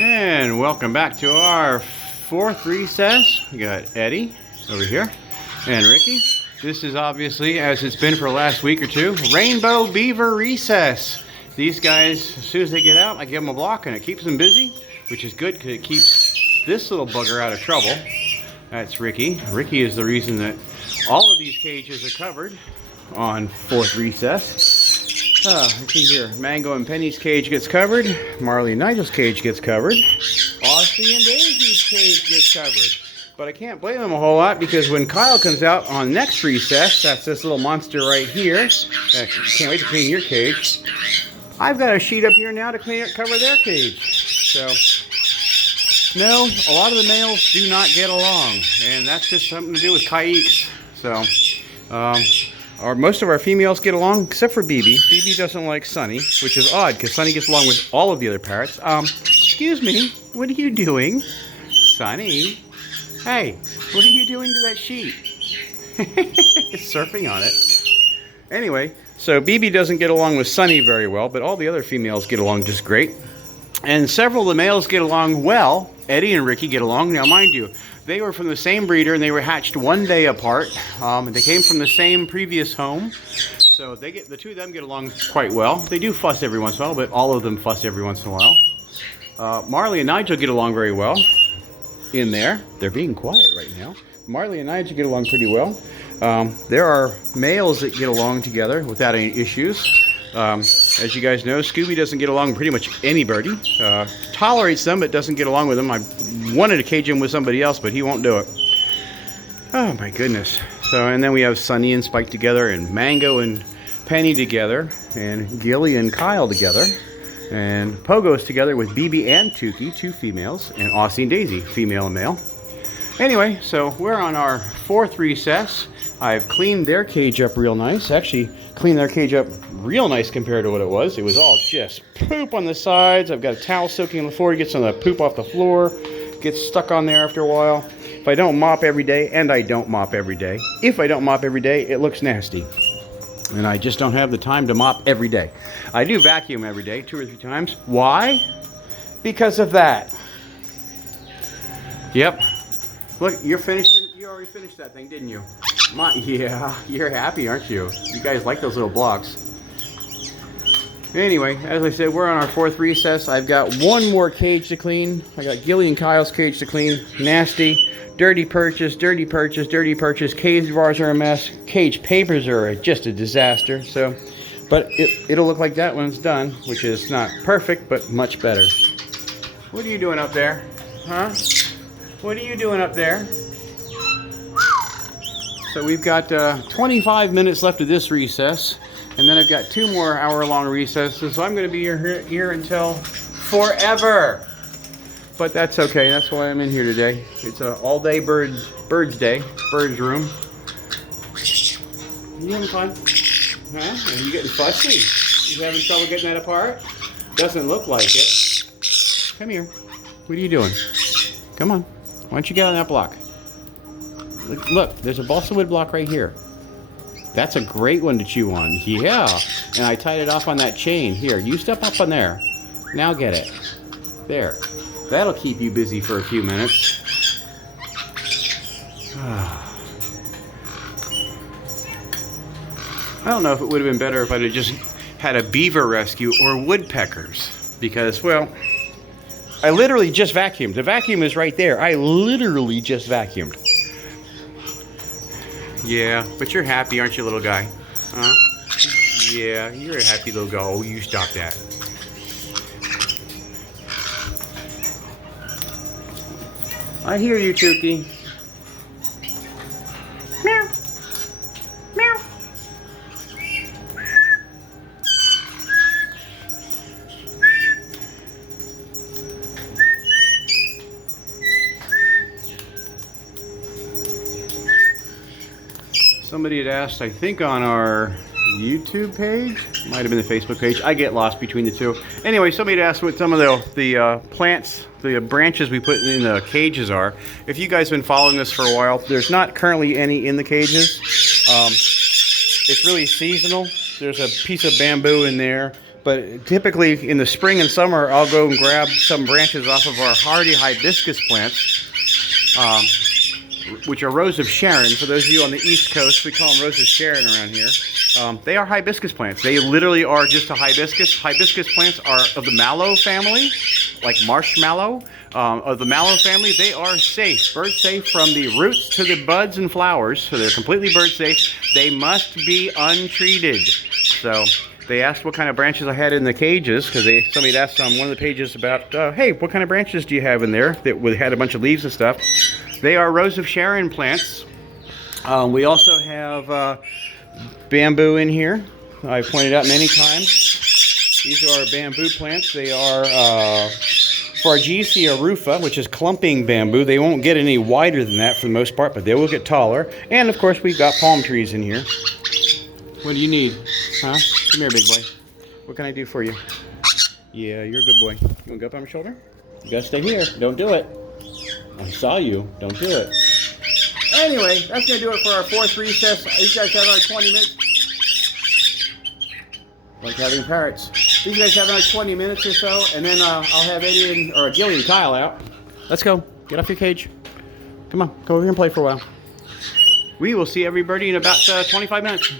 And welcome back to our fourth recess. We got Eddie over here and Ricky. This is obviously, as it's been for the last week or two, Rainbow Beaver recess. These guys, as soon as they get out, I give them a block and it keeps them busy, which is good because it keeps this little bugger out of trouble. That's Ricky. Ricky is the reason that all of these cages are covered on fourth recess. Let's see here. Mango and Penny's cage gets covered. Marley and Nigel's cage gets covered. Aussie and Daisy's cage gets covered. But I can't blame them a whole lot because when Kyle comes out on next recess, that's this little monster right here. Can't wait to clean your cage. I've got a sheet up here now to cover their cage. So, no, a lot of the males do not get along. And that's just something to do with Caiques. So, most of our females get along, except for BB. BB doesn't like Sunny, which is odd, because Sunny gets along with all of the other parrots. Excuse me, what are you doing? Sunny? Hey, what are you doing to that sheet? It's surfing on it. Anyway, so BB doesn't get along with Sunny very well, but all the other females get along just great. And several of the males get along well. Eddie and Ricky get along. Now, mind you, they were from the same breeder and they were hatched one day apart. They came from the same previous home, so the two of them get along quite well. They do fuss every once in a while, but all of them fuss every once in a while. Marley and Nigel get along very well in there. They're being quiet right now. Marley and Nigel get along pretty well. There are males that get along together without any issues. As you guys know, Scooby doesn't get along with pretty much anybody. Tolerates them, but doesn't get along with them. I wanted to cage him with somebody else, but he won't do it. Oh my goodness. So, and then we have Sunny and Spike together, and Mango and Penny together, and Gilly and Kyle together, and Pogo's together with BB and Tukey, two females, and Aussie and Daisy, female and male. Anyway, so we're on our fourth recess. I've cleaned their cage up real nice. Actually, cleaned their cage up real nice compared to what it was. It was all just poop on the sides. I've got a towel soaking on the floor. It gets some of the poop off the floor. Gets stuck on there after a while. If I don't mop every day, and I don't mop every day. If I don't mop every day, it looks nasty. And I just don't have the time to mop every day. I do vacuum every day, 2 or 3 times. Why? Because of that. Yep. Look, you're finished. You already finished that thing, didn't you? Yeah, you're happy, aren't you? You guys like those little blocks. Anyway, as I said, we're on our fourth recess. I've got one more cage to clean. I got Gilly and Kyle's cage to clean. Nasty. Dirty purchase, dirty purchase, dirty purchase. Cage bars are a mess. Cage papers are just a disaster. So, but it'll look like that when it's done, which is not perfect, but much better. What are you doing up there? Huh? What are you doing up there? So we've got 25 minutes left of this recess, and then I've got 2 more hour-long recesses, so I'm going to be here until forever. But that's okay. That's why I'm in here today. It's an all-day birds day, birds room. You having fun? Huh? Are you getting fussy? You having trouble getting that apart? Doesn't look like it. Come here. What are you doing? Come on. Why don't you get on that block? Look, there's a balsa wood block right here. That's a great one to chew on. Yeah. And I tied it off on that chain. Here, you step up on there. Now get it. There. That'll keep you busy for a few minutes. I don't know if it would have been better if I'd have just had a beaver rescue or woodpeckers. Because, well, I literally just vacuumed. The vacuum is right there. I literally just vacuumed. Yeah, but you're happy, aren't you, little guy? Huh? Yeah, you're a happy little guy. Oh, you stop that. I hear you, Tukey. Meow. Meow. Somebody had asked, I think on our YouTube page, might have been the Facebook page. I get lost between the two. Anyway, somebody had asked what some of the plants, the branches we put in the cages are. If you guys have been following this for a while, there's not currently any in the cages. It's really seasonal. There's a piece of bamboo in there. But typically in the spring and summer, I'll go and grab some branches off of our hardy hibiscus plants, which are Rose of Sharon. For those of you on the East Coast, we call them Rose of Sharon around here. They are hibiscus plants. They literally are just a hibiscus. Hibiscus plants are of the mallow family, like marshmallow. Of the mallow family, they are safe, bird safe from the roots to the buds and flowers. So they're completely bird safe. They must be untreated. So they asked what kind of branches I had in the cages, because somebody asked on one of the pages about, hey, what kind of branches do you have in there that had a bunch of leaves and stuff? They are Rose of Sharon plants. We also have bamboo in here. I've pointed out many times. These are bamboo plants. They are Fargesia rufa, which is clumping bamboo. They won't get any wider than that for the most part, but they will get taller. And of course, we've got palm trees in here. What do you need? Huh? Come here, big boy. What can I do for you? Yeah, you're a good boy. You want to go up on my shoulder? You gotta stay here. Don't do it. I saw you. Don't do it. Anyway, that's gonna do it for our fourth recess. These guys have like 20 minutes. Like having parrots. These guys have like 20 minutes or so, and then I'll have Eddy or Gilly and Kyle out. Let's go. Get off your cage. Come on, come over here and play for a while. We will see everybody in about 25 minutes.